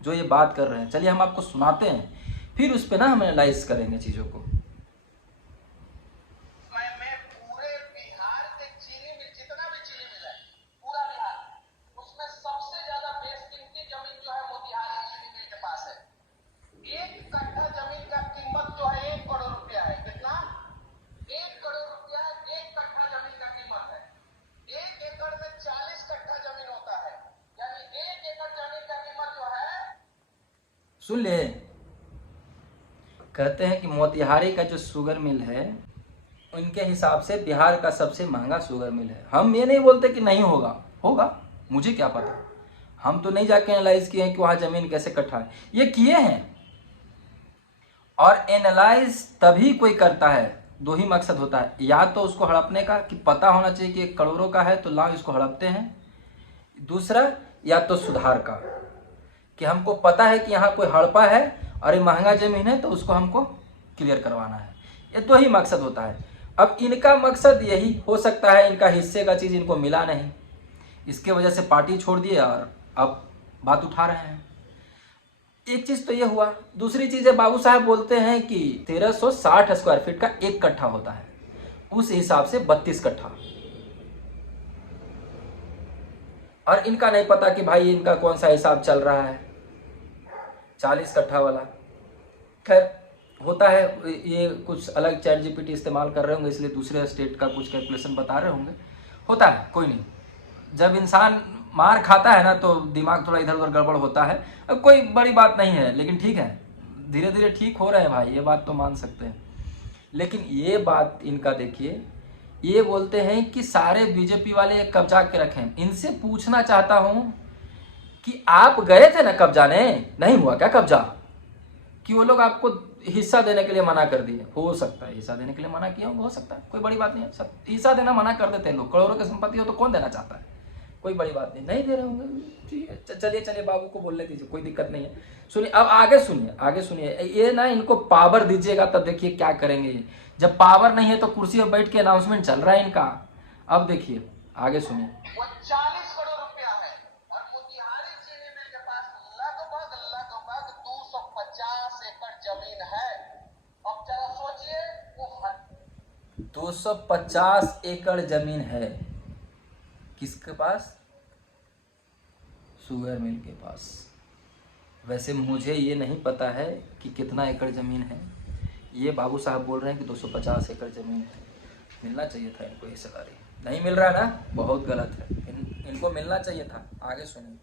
जो ये बात कर रहे हैं। चलिए हम आपको सुनाते हैं, फिर उस पर ना हम एनालाइज करेंगे चीज़ों को। सुन ले, कहते हैं कि मोतिहारी का जो शुगर मिल है उनके हिसाब से बिहार का सबसे महंगा शुगर मिल है। हम ये नहीं बोलते कि नहीं होगा, होगा, मुझे क्या पता, हम तो नहीं जाके एनालाइज किए हैं कि वहाँ ज़मीन कैसे कट्ठा है, ये किए हैं। और एनालाइज तभी कोई करता है, दो ही मकसद होता है, या तो उसको हड़पने का कि पता होना चाहिए कि 1 करोड़ों का है तो लाओ इसको हड़पते हैं, दूसरा या तो सुधार का कि हमको पता है कि यहाँ कोई हड़पा है और ये महंगा ज़मीन है तो उसको हमको क्लियर करवाना है। ये दो ही मकसद होता है। अब इनका मकसद यही हो सकता है, इनका हिस्से का चीज़ इनको मिला नहीं, इसके वजह से पार्टी छोड़ दिए और अब बात उठा रहे हैं। एक चीज़ तो ये हुआ। दूसरी चीज़ है, बाबू साहब बोलते हैं कि 1360 स्क्वायर फीट का 1 कट्ठा होता है, उस हिसाब से 32 कट्ठा। और इनका नहीं पता कि भाई इनका कौन सा हिसाब चल रहा है, 40 कट्ठा वाला। खैर होता है, ये कुछ अलग चैट जीपीटी इस्तेमाल कर रहे होंगे इसलिए दूसरे स्टेट का कुछ कैलकुलेशन बता रहे होंगे, होता है, कोई नहीं। जब इंसान मार खाता है ना तो दिमाग थोड़ा इधर उधर गड़बड़ होता है, अब कोई बड़ी बात नहीं है, लेकिन ठीक है, धीरे धीरे ठीक हो रहे हैं भाई, ये बात तो मान सकते हैं। लेकिन ये बात इनका देखिए, ये बोलते हैं कि सारे बीजेपी वाले कब्जा के रखें। इनसे पूछना चाहता हूं कि आप गए थे ना कब्जाने, नहीं हुआ क्या कब्जा? कि वो लोग आपको हिस्सा देने के लिए मना कर दिए? हो सकता है हिस्सा देने के लिए मना किया हो सकता है, कोई बड़ी बात नहीं है। सब हिस्सा देना मना कर देते हैं लोग, करोड़ों की संपत्ति हो तो कौन देना चाहता है, कोई बड़ी बात नहीं, नहीं दे रहे होंगे, ठीक है। चलिए चलिए बाबू को बोलने दीजिए, कोई दिक्कत नहीं है। सुनिए अब आगे सुनिए, आगे सुनिए। ये ना इनको पावर दीजिएगा तब देखिए क्या करेंगे ये। जब पावर नहीं है तो कुर्सी पर बैठ के अनाउंसमेंट चल रहा है इनका। अब देखिए आगे सुनिए। 40 करोड़ रुपया है और मोतिहारी चीनी मिल के पास लगभग 250 एकड़ जमीन है। अब जरा सोचिए, वो 250 एकड़ जमीन है किसके पास? शुगर मिल के पास। वैसे मुझे ये नहीं पता है कि कितना एकड़ ज़मीन है, ये बाबू साहब बोल रहे हैं कि 250 एकड़ ज़मीन है। मिलना चाहिए था इनको हिस्सेदारी, नहीं मिल रहा ना, बहुत गलत है, इनको मिलना चाहिए था। आगे सुनिए।